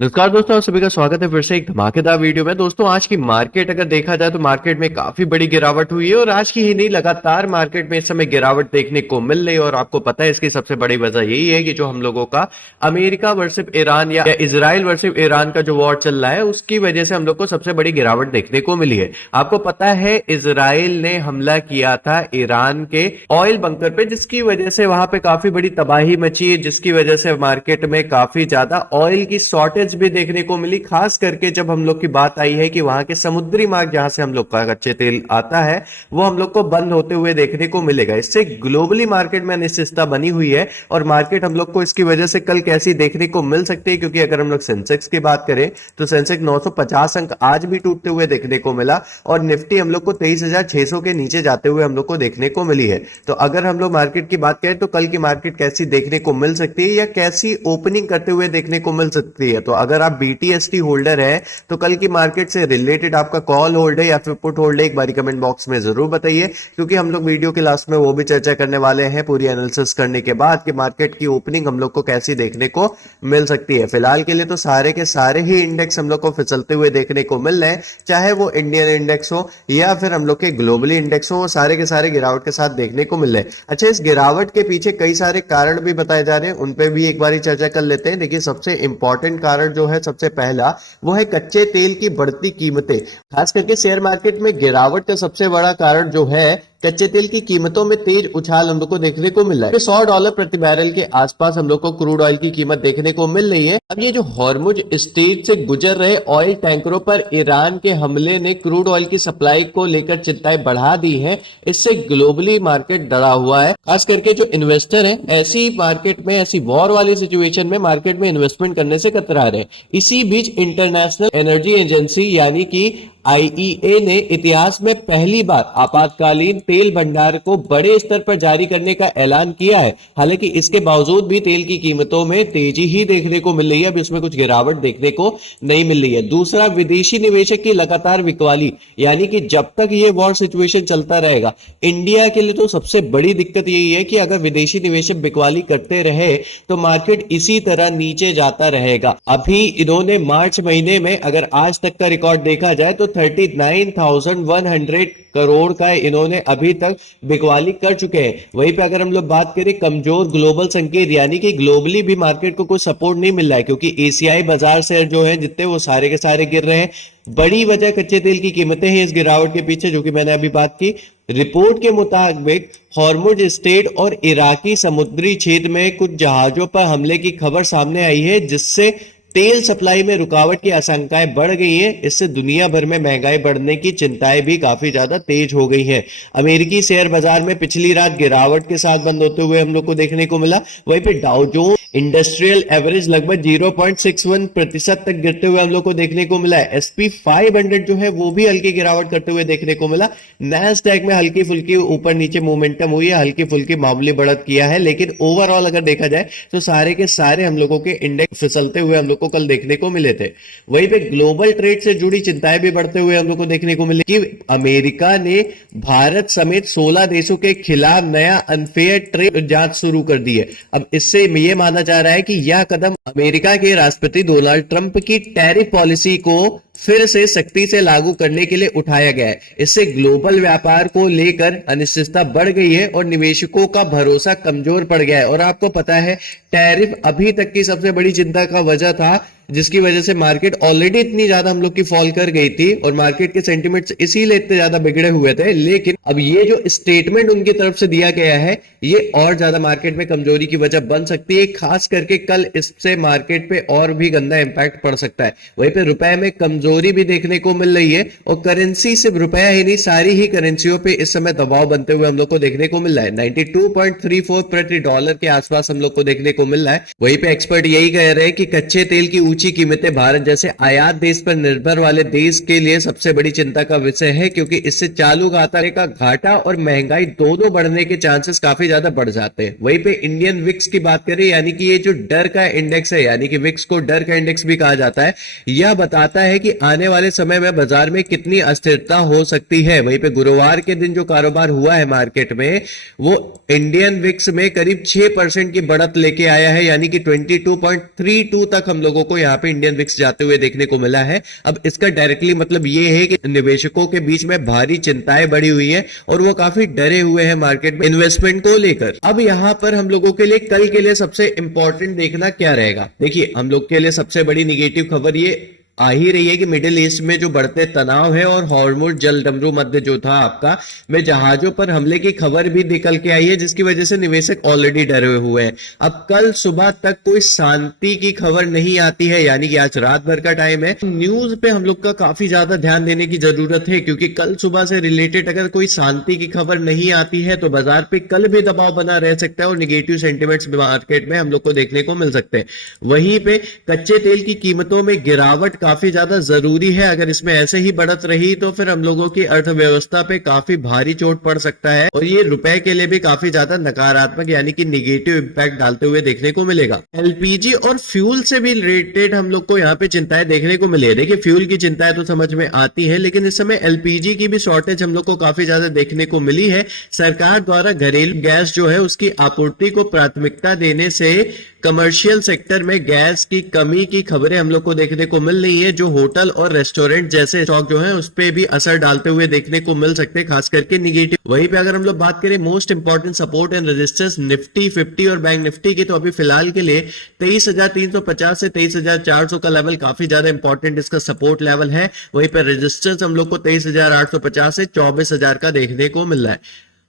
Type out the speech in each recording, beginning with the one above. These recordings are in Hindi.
नमस्कार दोस्तों, आप सभी का स्वागत है फिर से एक धमाकेदार वीडियो में। दोस्तों, आज की मार्केट अगर देखा जाए तो मार्केट में काफी बड़ी गिरावट हुई है और आज की ही नहीं, लगातार मार्केट में इस समय गिरावट देखने को मिल रही है। और आपको पता है इसकी सबसे बड़ी वजह यही है कि जो हम लोगों का अमेरिका वर्सेस ईरान या इजराइल वर्सेस ईरान का जो वॉर चल रहा है, उसकी वजह से हम लोग को सबसे बड़ी गिरावट देखने को मिली है। आपको पता है इजराइल ने हमला किया था ईरान के ऑयल बंकर पे, जिसकी वजह से वहां पे काफी बड़ी तबाही मची है, जिसकी वजह से मार्केट में काफी ज्यादा ऑयल की शॉर्टेज भी देखने को मिली। खास करके जब हम लोग की बात आई है कि वहां के समुद्री मार्ग जहां से हम लोग का कच्चे तेल आता है, वो हम लोग को बंद होते हुए देखने को मिलेगा। इससे ग्लोबली मार्केट में अनिश्चितता बनी हुई है और मार्केट हम लोग को इसकी वजह से कल कैसी देखने को मिल सकती है। क्योंकि अगर हम लोग सेंसेक्स की बात करें तो सेंसेक्स 950 अंक आज भी टूटते हुए देखने को मिला और निफ्टी हम लोग को 23,600 के नीचे जाते हुए हम लोग को देखने को मिली है। तो अगर हम लोग मार्केट की बात करें तो कल की मार्केट कैसी देखने को मिल सकती है या कैसी ओपनिंग करते हुए देखने को मिल सकती है। तो अगर आप बीटीएसटी होल्डर है तो कल की मार्केट से रिलेटेड आपका कॉल होल्ड है या फिर पुट होल्ड है, एक बारी कमेंट बॉक्स में जरूर बताइए। क्योंकि हम लोग वीडियो के लास्ट में वो भी चर्चा करने वाले हैं पूरी एनालिसिस करने के बाद कि मार्केट की ओपनिंग हम लोग को कैसी देखने को मिल सकती है। फिलहाल के लिए तो सारे के सारे ही इंडेक्स हम लोग को फिसलते हुए देखने को मिल रहे हैं, चाहे वो इंडियन इंडेक्स हो या फिर हम लोग के ग्लोबली इंडेक्स हो, सारे के सारे गिरावट के साथ देखने को मिल रहे हैं। अच्छा, इस गिरावट के पीछे कई सारे कारण भी बताए जा रहे हैं, उन पे भी एक बारी चर्चा कर लेते हैं। देखिए, सबसे इंपॉर्टेंट कारण जो है, सबसे पहला वो है कच्चे तेल की बढ़ती कीमतें। खास करके शेयर मार्केट में गिरावट का सबसे बड़ा कारण जो है कच्चे तेल की कीमतों में तेज उछाल हम लोग को देखने को मिल रहा है। $100 प्रति बैरल के आसपास हम लोग को क्रूड ऑयल की कीमत देखने को मिल रही है। अब ये जो हॉर्मुज स्ट्रेट से गुजर रहे ऑयल टैंकरों पर ईरान के हमले ने क्रूड ऑयल की सप्लाई को लेकर चिंताएं बढ़ा दी हैं। इससे ग्लोबली मार्केट डरा हुआ है। खास करके जो इन्वेस्टर हैं, ऐसी मार्केट में, ऐसी वॉर वाली सिचुएशन में मार्केट में इन्वेस्टमेंट करने से कतरा रहे हैं। इसी बीच इंटरनेशनल एनर्जी एजेंसी यानी कि आईईए ने इतिहास में पहली बार आपातकालीन तेल भंडार को बड़े स्तर पर जारी करने का ऐलान किया है। हालांकि इसके बावजूद भी तेल की कीमतों में तेजी ही देखने को मिल रही है, अब इसमें कुछ गिरावट देखने को नहीं मिल रही है। दूसरा, विदेशी निवेशक की लगातार बिकवाली, यानी कि जब तक ये वॉर सिचुएशन चलता रहेगा, इंडिया के लिए तो सबसे बड़ी दिक्कत यही है कि अगर विदेशी निवेशक बिकवाली करते रहे तो मार्केट इसी तरह नीचे जाता रहेगा। अभी इन्होंने मार्च महीने में अगर आज तक का रिकॉर्ड देखा जाए तो 39,100 करोड़ का इन्होंने अभी तक बिकवाली कर चुके हैं। वहीं पे अगर हम लोग बात करें कमजोर ग्लोबल संकेत, यानी कि ग्लोबली भी मार्केट को कोई सपोर्ट नहीं मिल रहा है, क्योंकि एशियाई बाजार शेयर जो है जितने, वो सारे के सारे गिर रहे हैं। बड़ी वजह कच्चे तेल की कीमतें हैं इस गिरावट के पीछे, जो कि मैंने अभी बात की। रिपोर्ट के मुताबिक हॉर्मुज स्ट्रेट और इराकी समुद्री क्षेत्र में कुछ जहाजों पर हमले की खबर सामने आई है, जिससे तेल सप्लाई में रुकावट की आशंकाएं बढ़ गई हैं। इससे दुनिया भर में महंगाई बढ़ने की चिंताएं भी काफी ज्यादा तेज हो गई हैं। अमेरिकी शेयर बाजार में पिछली रात गिरावट के साथ बंद होते हुए हम लोग को देखने को मिला। वहीं पे डाउ जोन्स इंडस्ट्रियल एवरेज लगभग 0.61% तक गिरते हुए हम लोग को देखने को मिला है। SP 500 जो है वो भी हल्की गिरावट करते हुए देखने को मिला। नैस्डैक में हल्की फुल्की ऊपर नीचे मोमेंटम हुई है, हल्की फुल्की मामूली बढ़त किया है, लेकिन ओवरऑल अगर देखा जाए तो सारे के सारे हम लोगों के इंडेक्स फिसलते हुए हम लोग को कल देखने को मिले थे। वहीं पे ग्लोबल ट्रेड से जुड़ी चिंताएं भी बढ़ते हुए हम लोग को देखने को मिली कि अमेरिका ने भारत समेत 16 देशों के खिलाफ नया अनफेयर ट्रेड जांच शुरू कर दी है। अब इससे यह माना जा रहा है कि यह कदम अमेरिका के राष्ट्रपति डोनाल्ड ट्रंप की टैरिफ पॉलिसी को फिर से सख्ती से लागू करने के लिए उठाया गया है। इससे ग्लोबल व्यापार को लेकर अनिश्चितता बढ़ गई है और निवेशकों का भरोसा कमजोर पड़ गया है। और आपको पता है, टैरिफ अभी तक की सबसे बड़ी चिंता का वजह था, जिसकी वजह से मार्केट ऑलरेडी इतनी ज्यादा हम लोग की फॉल कर गई थी और मार्केट के सेंटिमेंट्स इसीलिए इतने ज्यादा बिगड़े हुए थे। लेकिन अब ये जो स्टेटमेंट उनकी तरफ से दिया गया है, ये और ज्यादा मार्केट में कमजोरी की वजह बन सकती है। खास करके कल इससे मार्केट पे और भी गंदा इंपैक्ट पड़ सकता है। वहीं पे रुपए में कमजोरी भी देखने को मिल रही है और करेंसी सिर्फ रुपया ही नहीं, सारी ही करेंसियों पे इस समय दबाव बनते हुए हम लोग को देखने को मिल रहा है। 92.34 प्रति डॉलर के आसपास हम लोग को देखने को मिल रहा है। वहीं पे एक्सपर्ट यही कह रहे हैं कि कच्चे तेल की ऊंची कीमतें भारत जैसे आयात देश पर निर्भर वाले देश के लिए सबसे बड़ी चिंता का विषय है, क्योंकि इससे चालू खाता का घाटा और महंगाई दोनों बढ़ने के चांसेस काफी ज्यादा बढ़ जाते हैं। वहीं पे इंडियन विक्स की बात करें, यानी कि ये जो डर का इंडेक्स है, यानी कि विक्स को डर का इंडेक्स भी कहा जाता है, यह बताता है कि आने वाले समय में बाजार में कितनी अस्थिरता हो सकती है। वहीं पे गुरुवार के दिन जो कारोबार हुआ है मार्केट में, वो इंडियन विक्स में करीब 6% की बढ़त लेके आया है, यानी कि 22.32 तक हम लोगों को यहाँ पे इंडियन विक्स जाते हुए देखने को मिला है। अब इसका डायरेक्टली मतलब ये है कि निवेशकों के बीच में भारी चिंताएं बढ़ी हुई है और वो काफी डरे हुए हैं मार्केट में इन्वेस्टमेंट को लेकर। अब यहाँ पर हम लोगों के लिए कल के लिए सबसे इंपॉर्टेंट देखना क्या रहेगा। देखिए, हम लोग के लिए सबसे बड़ी निगेटिव खबर ये आ ही रही है कि मिडिल ईस्ट में जो बढ़ते तनाव है और हॉर्मुज जल डमरू मध्य जो था आपका में जहाजों पर हमले की खबर भी निकल के आई है, जिसकी वजह से निवेशक ऑलरेडी डरे हुए हैं। अब कल सुबह तक कोई शांति की खबर नहीं आती है, यानी कि आज रात भर का टाइम है, न्यूज पे हम लोग का काफी ज्यादा ध्यान देने की जरूरत है, क्योंकि कल सुबह से रिलेटेड अगर कोई शांति की खबर नहीं आती है तो बाजार पे कल भी दबाव बना रह सकता है और निगेटिव सेंटिमेंट्स मार्केट में हम लोग को देखने को मिल सकते हैं। वहीं पे कच्चे तेल की कीमतों में गिरावट काफी ज्यादा जरूरी है। अगर इसमें ऐसे ही बढ़त रही तो फिर हम लोगों की अर्थव्यवस्था पे काफी भारी चोट पड़ सकता है और ये रुपए के लिए भी काफी ज्यादा नकारात्मक यानी कि निगेटिव इंपैक्ट डालते हुए देखने को मिलेगा। एलपीजी और फ्यूल से भी रिलेटेड हम लोग को यहाँ पे चिंताएं देखने को मिली है। देखिए, फ्यूल की चिंताएं तो समझ में आती है, लेकिन इस समय एलपीजी की भी शॉर्टेज हम लोग को काफी ज्यादा देखने को मिली है। सरकार द्वारा घरेलू गैस जो है उसकी आपूर्ति को प्राथमिकता देने से कमर्शियल सेक्टर में गैस की कमी की खबरें हम लोग को देखने को मिल रही है, जो होटल और रेस्टोरेंट जैसे स्टॉक जो है उस पे भी असर डालते हुए देखने को मिल सकते हैं, खास करके निगेटिव। वहीं पे अगर हम लोग बात करें most important support and resistance Nifty 50 और बैंक निफ्टी की, तो अभी फिलहाल के लिए 23,350 से 23,400 का लेवल काफी ज्यादा इंपॉर्टेंट इसका सपोर्ट लेवल है। वहीं पे रेजिस्टेंस हम लोग को 23,850 से 24,000 का देखने को मिल रहा है।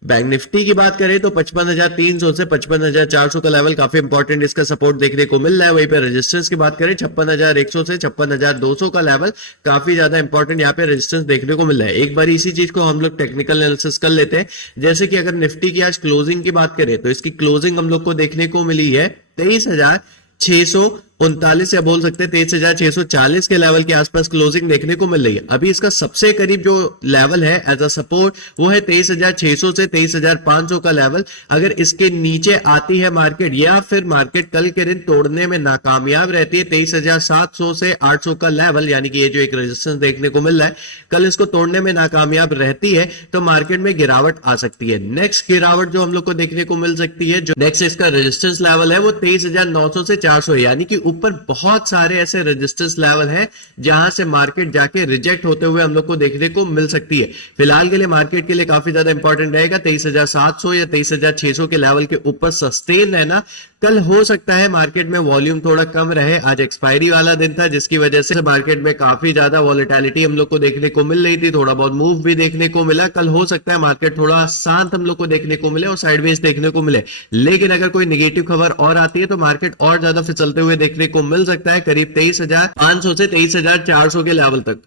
बैंक निफ्टी की बात करें तो 55,300 से 55,400 का लेवल काफी इंपॉर्टेंट इसका सपोर्ट देखने को मिल रहा है। वहीं पे रेजिस्टेंस की बात करें 56,100 से 56,200 का लेवल काफी ज्यादा इंपॉर्टेंट यहाँ पे रेजिस्टेंस देखने को मिल रहा है। एक बार इसी चीज को हम लोग टेक्निकल एनालिसिस कर लेते हैं। जैसे कि अगर निफ्टी की आज क्लोजिंग की बात करें तो इसकी क्लोजिंग हम लोग को देखने को मिली है 23,639 या बोल सकते हैं 23,640 के लेवल के आसपास क्लोजिंग देखने को मिल रही है। अभी इसका सबसे करीब जो लेवल है एज अ सपोर्ट वो है 23,600 से 23,500 का लेवल। अगर इसके नीचे आती है मार्केट या फिर मार्केट कल के दिन तोड़ने में नाकामयाब रहती है 23,700 से 800 का लेवल, यानी कि ये जो एक रेजिस्टेंस देखने को मिल रहा है, कल इसको तोड़ने में नाकामयाब रहती है तो मार्केट में गिरावट आ सकती है। नेक्स्ट गिरावट जो हम लोग को देखने को मिल सकती है, जो नेक्स्ट इसका रेजिस्टेंस लेवल है वो 23,900 से 400 है, यानी कि ऊपर बहुत सारे ऐसे रेजिस्टेंस लेवल हैं जहां से मार्केट जाके रिजेक्ट होते हुए हम लोग को देखने को मिल सकती है। फिलहाल के लिए मार्केट के लिए काफी ज्यादा इंपॉर्टेंट रहेगा 23,700 या 23,600 के लेवल के ऊपर सस्टेन रहना। कल हो सकता है मार्केट में वॉल्यूम थोड़ा कम रहे, आज एक्सपायरी वाला दिन था जिसकी वजह से मार्केट में काफी ज्यादा वॉलेटिलिटी हम लोग को देखने को मिल रही थी, थोड़ा बहुत मूव भी देखने को मिला। कल हो सकता है मार्केट थोड़ा शांत हम लोग को देखने को मिले और साइडवेज देखने को मिले, लेकिन अगर कोई नेगेटिव खबर और आती है तो मार्केट और ज्यादा फिसलते हुए देखने को मिल सकता है करीब 23,500 से 23,400 के लेवल तक।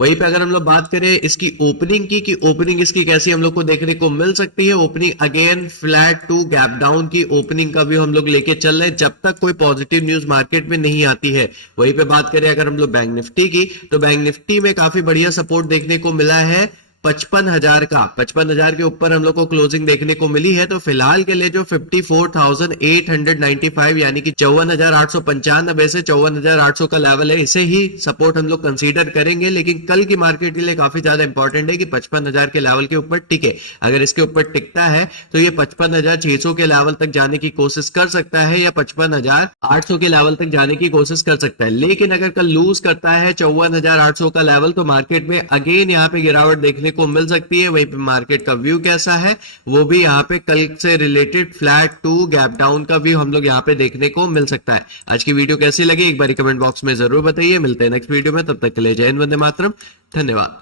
वहीं पे अगर हम लोग बात करें इसकी ओपनिंग की कि ओपनिंग इसकी कैसी हम लोग को देखने को मिल सकती है, opening again flat to gap down की ओपनिंग का भी हम लोग लेके चल रहे हैं जब तक कोई पॉजिटिव न्यूज मार्केट में नहीं आती है। वहीं पे बात करें अगर हम लोग बैंक निफ्टी की, तो बैंक निफ्टी में काफी बढ़िया सपोर्ट देखने को मिला है 55,000 का। 55,000 के ऊपर हम लोग को क्लोजिंग देखने को मिली है। तो फिलहाल के लिए जो 54,895 यानी कि 54,895 से 54,800 का लेवल है, इसे ही सपोर्ट हम लोग कंसीडर करेंगे। लेकिन कल की मार्केट के लिए काफी ज्यादा इंपॉर्टेंट है कि 55,000 के लेवल के ऊपर टिके। अगर इसके ऊपर टिकता है तो ये 55,600 के लेवल तक जाने की कोशिश कर सकता है या 55,800 के लेवल तक जाने की कोशिश कर सकता है। लेकिन अगर कल लूज करता है 54,800 का लेवल तो मार्केट में अगेन यहाँ पे गिरावट देखने को मिल सकती है। वहीं पे मार्केट का व्यू कैसा है वो भी यहाँ पे कल से related flat to gap down का व्यू हम लोग यहाँ पे देखने को मिल सकता है। आज की वीडियो कैसी लगी एक बार कमेंट बॉक्स में जरूर बताइए। मिलते हैं नेक्स्ट वीडियो में, तब तक के लिए जय हिंद, वंदे मातरम, धन्यवाद।